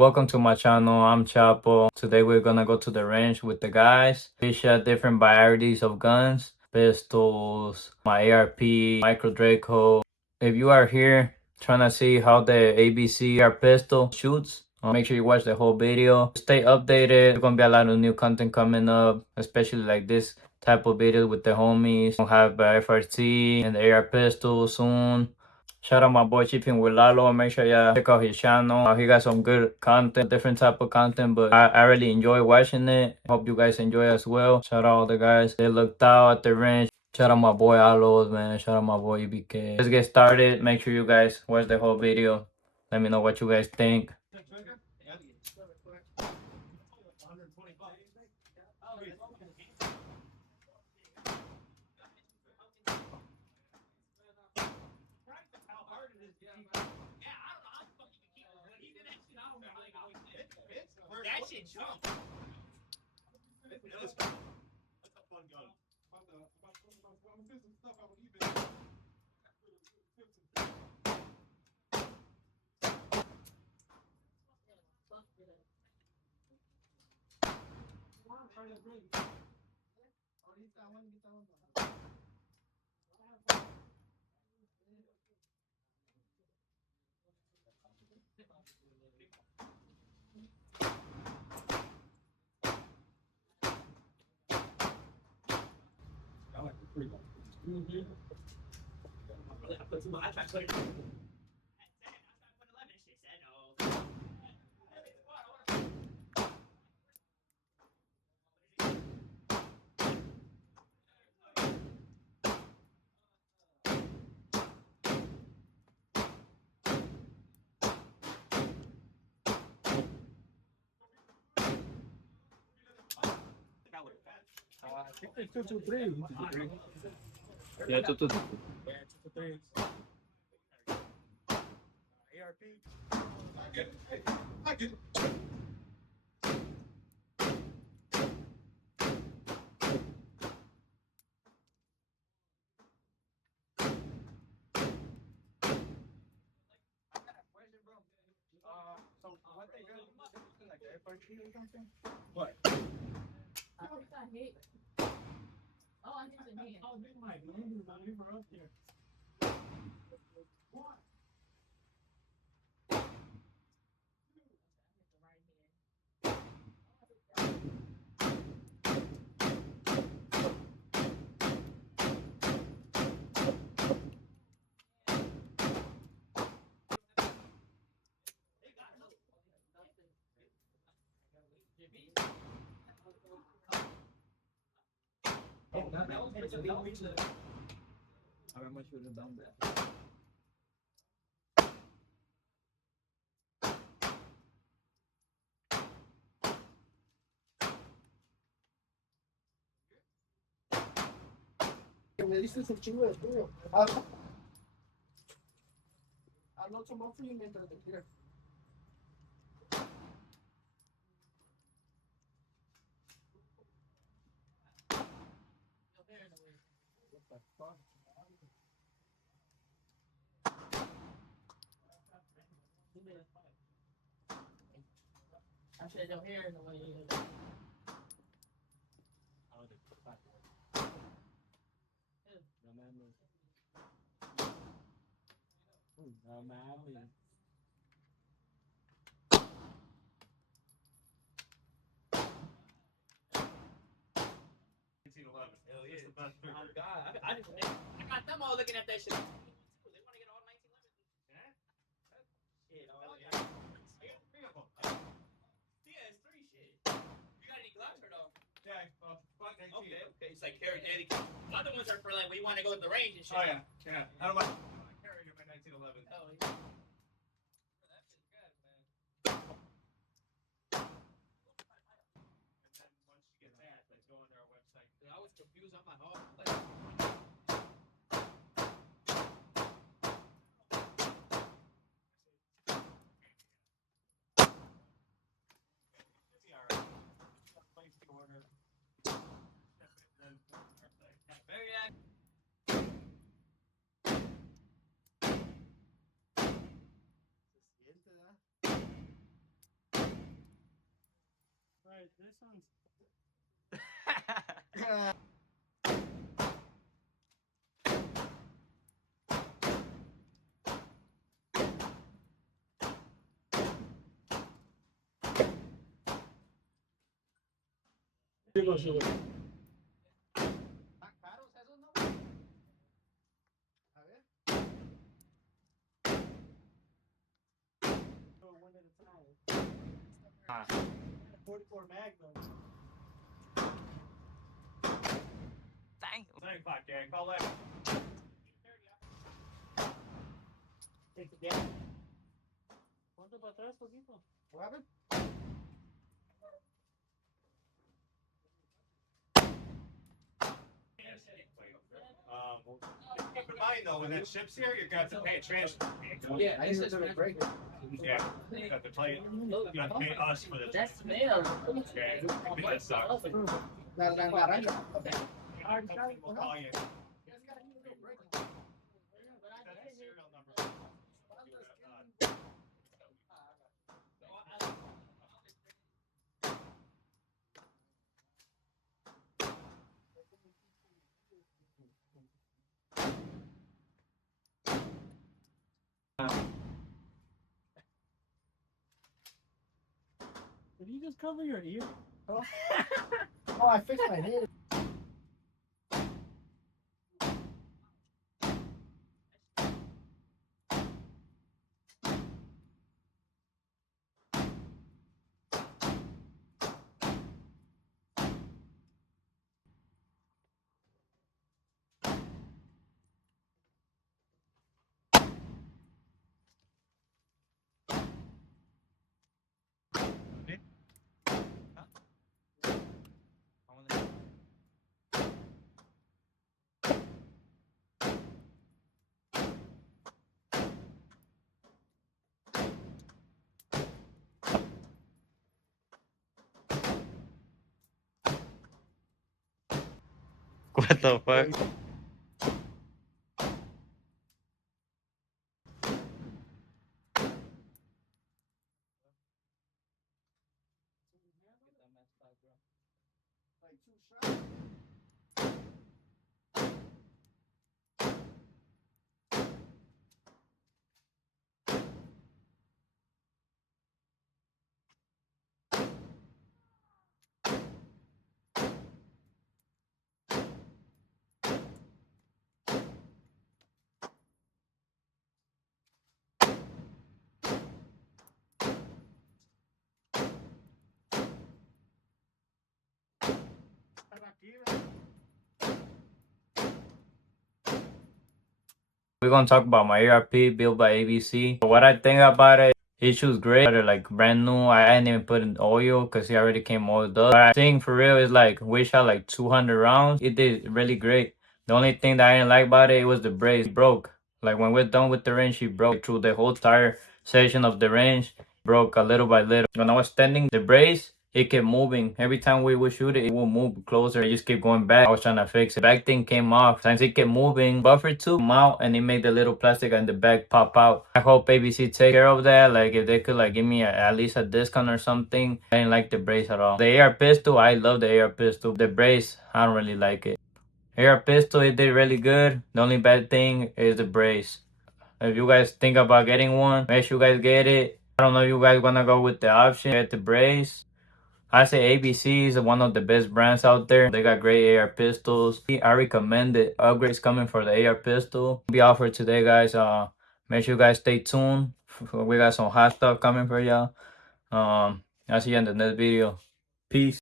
Welcome to my channel. I'm Chapo. Today we're gonna go to the range with the guys. We shot different varieties of guns, pistols, my ARP, micro Draco. If you are here trying to see how the ABC AR pistol shoots, make sure you watch the whole video. Stay updated. There's gonna be a lot of new content coming up, especially like this type of video with the homies. We'll have FRT and the AR pistol soon. Shout out my boy Chipping with Lalo. Make sure y'all check out his channel. He got some good content, different type of content, but I really enjoy watching it. Hope you guys enjoy as well. Shout out all the guys. They looked out at the range. Shout out my boy Alos, man. Shout out my boy EBK. Let's get started. Make sure you guys watch the whole video. Let me know what you guys think. That shit jump. I tried to put it. I think it's 223. Yeah, to Yeah, 223. ARP. I get it. So what they got like FRT or something? What? I think I hate. Oh, I think I hate. Oh, this might be we were up there. What? Oh, that was I much would have done that. Me diste un chingo de frío. Anoche más frío mientras te tiras. What the fuck? I said your hair in the way you did. Hell yeah. Oh God, I got them all looking at that shit. They want to get all 1911. Yeah. Shit. Oh yeah. I got 3 of them. Yeah, it's 3 shit. You got any gloves or no? Yeah, fuck 19. Okay. It's like carry daily. Other ones are for like when you want to go to the range and shit. Oh yeah. I don't like carrying my 1911. Oh yeah. That shit's good, man. And then once you get that, like go on our website. I was confused. I'm like, oh, like. Place the order. Very active. This one's one at a time. 44 Magnum. Dang. 9 o'clock, Dan. Call that. Take the gas. ¿Cuánto para atrás, poquito? What happened? Keep in mind though, when that ship's here, you're gonna have to pay a transfer fee. Yeah, I used to break it. Yeah, you have to pay, you have to pay us for the That's transfer. mail. Okay, that sucks. We'll call you. That's the serial number. Did you just cover your ear? Oh, I fixed my head. What the fuck? We're gonna talk about my ARP built by ABC. What I think about it, it shoots great. They're like brand new. I didn't even put in oil because it already came oiled up. But I think for real is like we shot like 200 rounds. It did really great. The only thing that I didn't like about it was the brace. It broke. Like when we're done with the range, it broke through the whole entire section of the range. Broke a little by little. When I was standing the brace, it kept moving. Every time we would shoot it, it would move closer. It just kept going back. I was trying to fix it. The back thing came off. Since it kept moving, buffer too come out and it made the little plastic and the back pop out. I hope ABC take care of that. Like if they could like give me at least a discount or something. I didn't like the brace at all. The AR pistol, I love the AR pistol. The brace, I don't really like it. AR pistol, it did really good. The only bad thing is the brace. If you guys think about getting one, make sure you guys get it. I don't know if you guys wanna go with the option, get the brace. I say ABC is one of the best brands out there. They got great AR pistols. I recommend it. Upgrades coming for the AR pistol. Be offered today, guys. Make sure you guys stay tuned. We got some hot stuff coming for y'all. I'll see you in the next video. Peace.